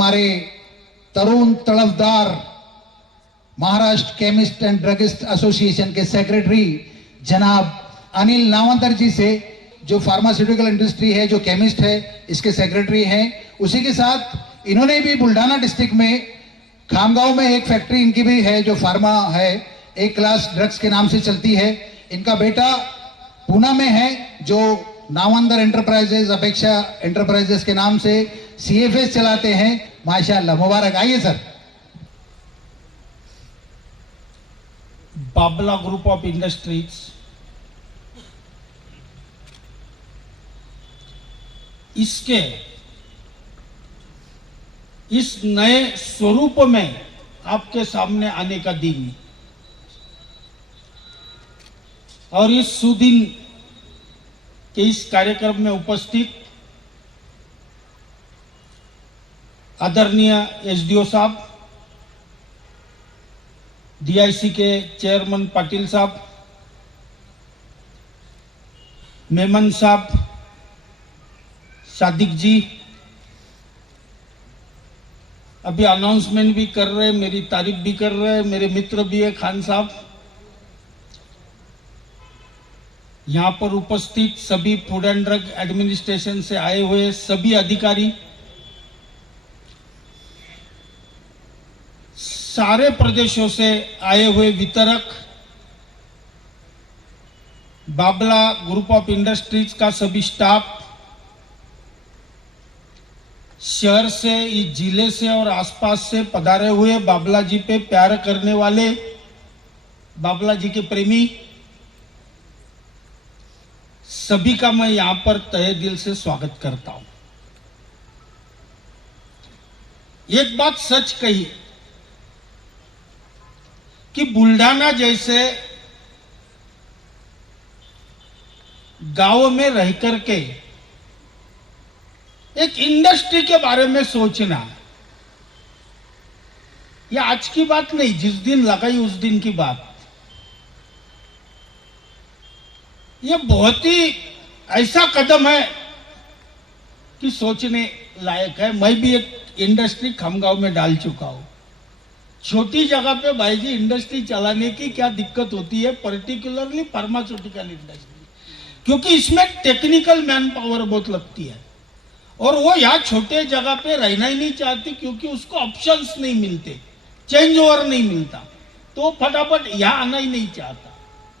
हमारे तरुण तड़फदार Maharashtra chemist and druggist association के सेक्रेटरी जनाब अनिल नावंतर जी से, जो फार्मास्यूटिकल इंडस्ट्री है, जो केमिस्ट है, इसके सेक्रेटरी हैं। उसी के साथ इन्होंने भी बुल्ढाना डिस्ट्रिक्ट में खामगांव में एक फैक्ट्री इनकी भी है जो फार्मा है, एक क्लास ड्रग्स के नाम से चलती है। इनका बेटा पूना में है जो नावंतर एंटरप्राइजेस, अपेक्षा एंटरप्राइजेस के नाम से सीएफएस चलाते हैं। माशाअल्लाह, मुबारक। आइए sir. Babla group of industries इसके इस नए स्वरूप में आपके सामने आने का दिन और इस सुदिन के इस कार्यक्रम में उपस्थित आदरणीय एसडीओ साहब, डीआईसी के चेयरमैन पाटिल साहब, मेमन साहब, सादिक जी, अभी अनाउंसमेंट भी कर रहे, मेरी तारीफ भी कर रहे, मेरे मित्र भी है खान साहब, यहाँ पर उपस्थित सभी फूड एंड ड्रग एडमिनिस्ट्रेशन से आए हुए सभी अधिकारी, सारे प्रदेशों से आए हुए वितरक, बाबला ग्रुप ऑफ इंडस्ट्रीज का सभी स्टाफ, शहर से, इस जिले से और आसपास से पधारे हुए बाबला जी पे प्यार करने वाले, बाबला जी के प्रेमी, सभी का मैं यहां पर तहे दिल से स्वागत करता हूं। एक बात सच कही कि बुल्ढाना जैसे गांव में रह करके एक इंडस्ट्री के बारे में सोचना, यह आज की बात नहीं, जिस दिन लगाई उस दिन की बात। यह बहुत ही ऐसा कदम है कि सोचने लायक है। मैं भी एक इंडस्ट्री खामगांव में डाल चुका हूं। छोटी जगह पे भाई जी इंडस्ट्री चलाने की क्या दिक्कत होती है, पर्टिकुलरली फार्मास्यूटिकल इंडस्ट्री, क्योंकि इसमें टेक्निकल मैन पावर बहुत लगती है और वो यहाँ छोटे जगह पे रहना ही नहीं चाहती क्योंकि उसको ऑप्शंस नहीं मिलते, चेंज ओवर नहीं मिलता, तो फटाफट यहाँ आना ही नहीं चाहता।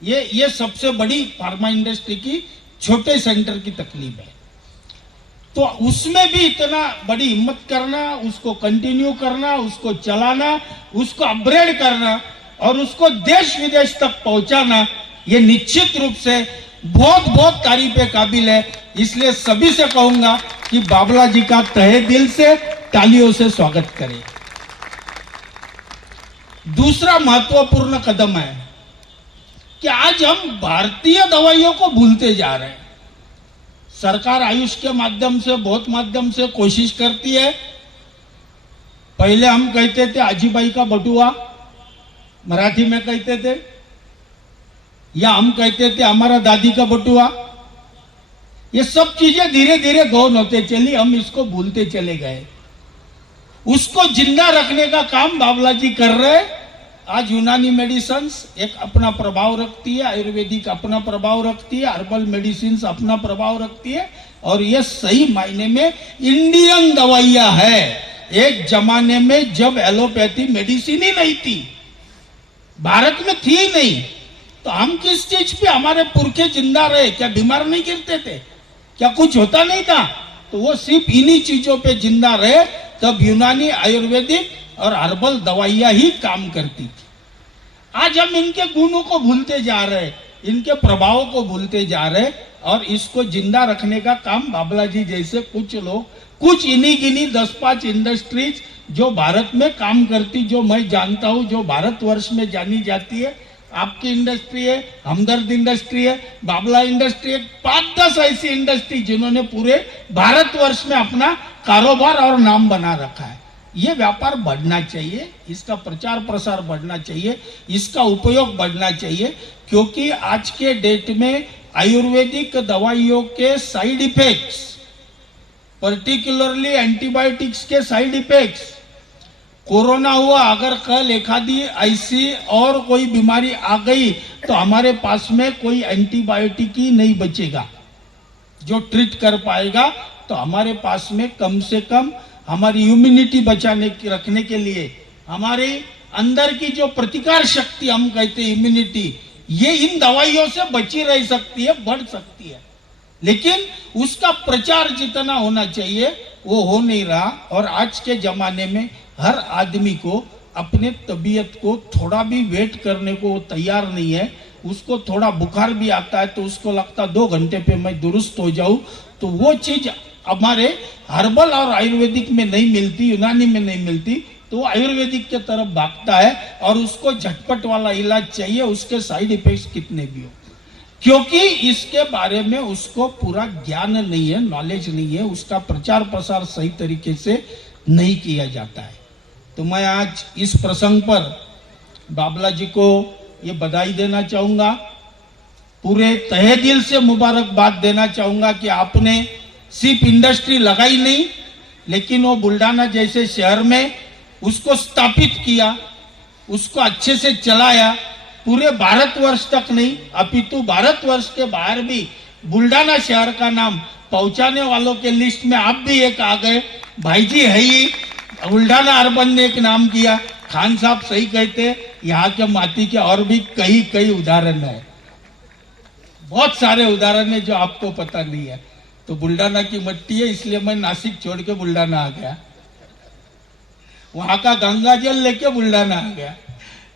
ये सबसे बड़ी फार्मा इंडस्ट्री की छोटे सेंटर की तकलीफ है। तो उसमें भी इतना बड़ी हिम्मत करना, उसको कंटिन्यू करना, उसको चलाना, उसको अपग्रेड करना और उसको देश विदेश तक पहुंचाना, ये निश्चित रूप से बहुत बहुत तारीफ काबिल है। इसलिए सभी से कहूंगा कि बाबला जी का तहे दिल से तालियों से स्वागत करें। दूसरा महत्वपूर्ण कदम है कि आज हम भारतीय दवाइयों को भूलते जा रहे हैं। सरकार आयुष के माध्यम से, बहुत माध्यम से कोशिश करती है। पहले हम कहते थे आजीबाई का बटुआ, मराठी में कहते थे, या हम कहते थे हमारा दादी का बटुआ। ये सब चीजें धीरे धीरे गौन होते चली, हम इसको भूलते चले गए। उसको जिंदा रखने का काम बाबला जी कर रहे। आज यूनानी मेडिसिन्स एक अपना प्रभाव रखती है, आयुर्वेदिक अपना प्रभाव रखती है, हर्बल मेडिसिन्स अपना प्रभाव रखती है और ये सही मायने में इंडियन दवाइयां है। एक जमाने में जब एलोपैथी मेडिसिन ही नहीं थी, भारत में थी ही नहीं, तो हम किस चीज पे हमारे पुरखे जिंदा रहे? क्या बीमार नहीं गिरते थे? क्या कुछ होता नहीं था? तो वो सिर्फ इन्हीं चीजों पे जिंदा रहे, तब यूनानी, आयुर्वेदिक और हर्बल दवाइयां ही काम करती थी। आज हम इनके गुणों को भूलते जा रहे, इनके प्रभावों को भूलते जा रहे और इसको जिंदा रखने का काम बाबला जी जैसे कुछ लोग, कुछ इन्हीं गिनी 10-5 इंडस्ट्रीज जो भारत में काम करती, जो मैं जानता हूं, जो भारतवर्ष में जानी जाती है। आपकी इंडस्ट्री है, हमदर्द इंडस्ट्री है, बाबला इंडस्ट्री है, 5-10 ऐसी इंडस्ट्री जिन्होंने पूरे भारतवर्ष में अपना कारोबार और नाम बना रखा है। ये व्यापार बढ़ना चाहिए, इसका प्रचार प्रसार बढ़ना चाहिए, इसका उपयोग बढ़ना चाहिए, क्योंकि आज के डेट में आयुर्वेदिक दवाइयों के साइड इफेक्ट्स पर्टिकुलरली एंटीबायोटिक्स के साइड इफेक्ट्स। कोरोना हुआ, अगर कल एक आधी ऐसी और कोई बीमारी आ गई तो हमारे पास में कोई एंटीबायोटिक ही नहीं बचेगा जो ट्रीट कर पाएगा। तो हमारे पास में कम से कम हमारी इम्यूनिटी रखने के लिए हमारे अंदर की जो प्रतिकार शक्ति हम कहते हैं इम्यूनिटी, ये इन दवाइयों से बची रह सकती है, बढ़ सकती है, लेकिन उसका प्रचार जितना होना चाहिए वो हो नहीं रहा। और आज के जमाने में हर आदमी को अपने तबीयत को थोड़ा भी वेट करने को वो तैयार नहीं है। उसको थोड़ा बुखार भी आता है तो उसको लगता 2 घंटे पे मैं दुरुस्त हो जाऊं। तो वो चीज हमारे हर्बल और आयुर्वेदिक में नहीं मिलती, यूनानी में नहीं मिलती, तो वो आयुर्वेदिक के तरफ भागता है और उसको झटपट वाला इलाज चाहिए, उसके साइड इफेक्ट्स कितने भी हो, क्योंकि इसके बारे में उसको पूरा ज्ञान नहीं है, नॉलेज नहीं है, उसका प्रचार प्रसार सही तरीके से नहीं किया जाता है। तो मैं आज इस प्रसंग पर बाबला जी को ये बधाई देना चाहूंगा, पूरे तहे दिल से मुबारकबाद देना चाहूंगा कि आपने सिर्फ इंडस्ट्री लगाई नहीं, लेकिन वो बुल्डाना जैसे शहर में उसको स्थापित किया, उसको अच्छे से चलाया। पूरे भारतवर्ष तक नहीं अपितु भारतवर्ष के बाहर भी बुल्डाना शहर का नाम पहुंचाने वालों के लिस्ट में आप भी एक आ गए। भाई जी है ही, बुल्डाना अर्बन ने एक नाम किया। खान साहब सही कहते, यहाँ के माटी के और भी कई उदाहरण है, बहुत सारे उदाहरण है जो आपको पता नहीं है। तो बुल्डाना की मट्टी है, इसलिए मैं नासिक छोड़ के बुल्डाना आ गया, वहां का गंगा जल लेके बुल्डाना आ गया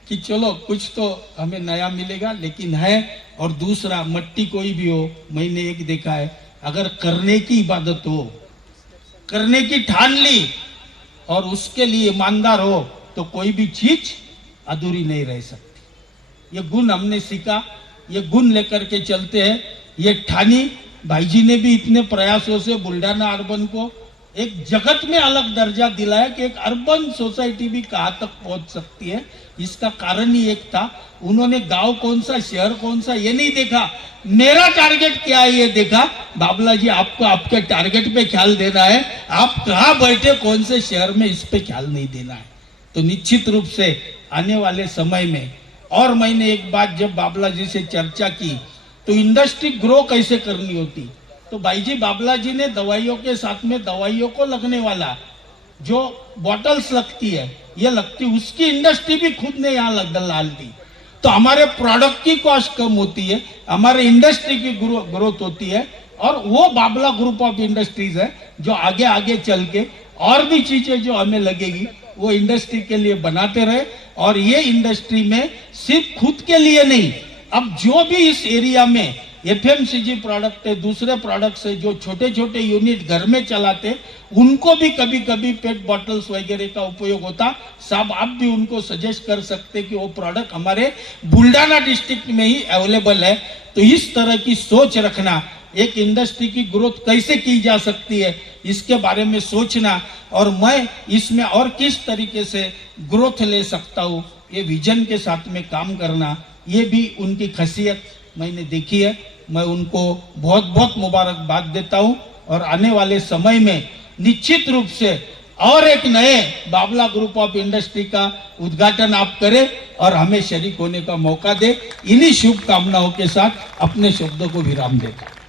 कि चलो कुछ तो हमें नया मिलेगा। लेकिन है, और दूसरा मट्टी कोई भी हो, मैंने एक देखा है, अगर करने की इबादत हो, करने की ठान ली और उसके लिए ईमानदार हो तो कोई भी चीज अधूरी नहीं रह सकती। ये गुण हमने सीखा, ये गुण लेकर के चलते हैं। ये ठानी भाई जी ने भी इतने प्रयासों से बुल्डाना अर्बन को एक जगत में अलग दर्जा दिलाया कि एक अर्बन सोसाइटी भी कहां तक पहुंच सकती है। इसका कारण ही एक था, उन्होंने गांव कौन सा शहर कौन सा ये नहीं देखा, मेरा टारगेट क्या है ये देखा। बाबला जी आपको आपके टारगेट पे ख्याल देना है, आप कहां बैठे कौन से शहर में, इस पे ख्याल नहीं देना है। तो निश्चित रूप से आने वाले समय में, और मैंने एक बात जब बाबला जी से चर्चा की तो इंडस्ट्री ग्रो कैसे करनी होती, तो भाई जी बाबला जी ने दवाइयों के साथ में दवाइयों को लगने वाला जो बॉटल्स लगती है, ये लगती, उसकी इंडस्ट्री भी खुद ने यहाँ डाल दी। तो हमारे प्रोडक्ट की कॉस्ट कम होती है, हमारे इंडस्ट्री की ग्रोथ होती है। और वो बाबला ग्रुप ऑफ इंडस्ट्रीज है जो आगे आगे चल के और भी चीजें जो हमें लगेगी वो इंडस्ट्री के लिए बनाते रहे। और ये इंडस्ट्री में सिर्फ खुद के लिए नहीं, अब जो भी इस एरिया में एफएमसीजी प्रोडक्ट है, दूसरे प्रोडक्ट्स है, जो छोटे छोटे यूनिट घर में चलाते, उनको भी कभी कभी पेट बॉटल्स वगैरह का उपयोग होता। साहब आप भी उनको सजेस्ट कर सकते कि वो प्रोडक्ट हमारे बुल्डाना डिस्ट्रिक्ट में ही अवेलेबल है। तो इस तरह की सोच रखना, एक इंडस्ट्री की ग्रोथ कैसे की जा सकती है इसके बारे में सोचना, और मैं इसमें और किस तरीके से ग्रोथ ले सकता हूँ, ये विजन के साथ में काम करना, ये भी उनकी खासियत मैंने देखी है। मैं उनको बहुत बहुत मुबारकबाद देता हूं। और आने वाले समय में निश्चित रूप से और एक नए बाबला ग्रुप ऑफ इंडस्ट्री का उद्घाटन आप करें और हमें शरीक होने का मौका दे। इन्हीं शुभकामनाओं के साथ अपने शब्दों को विराम देता हूं।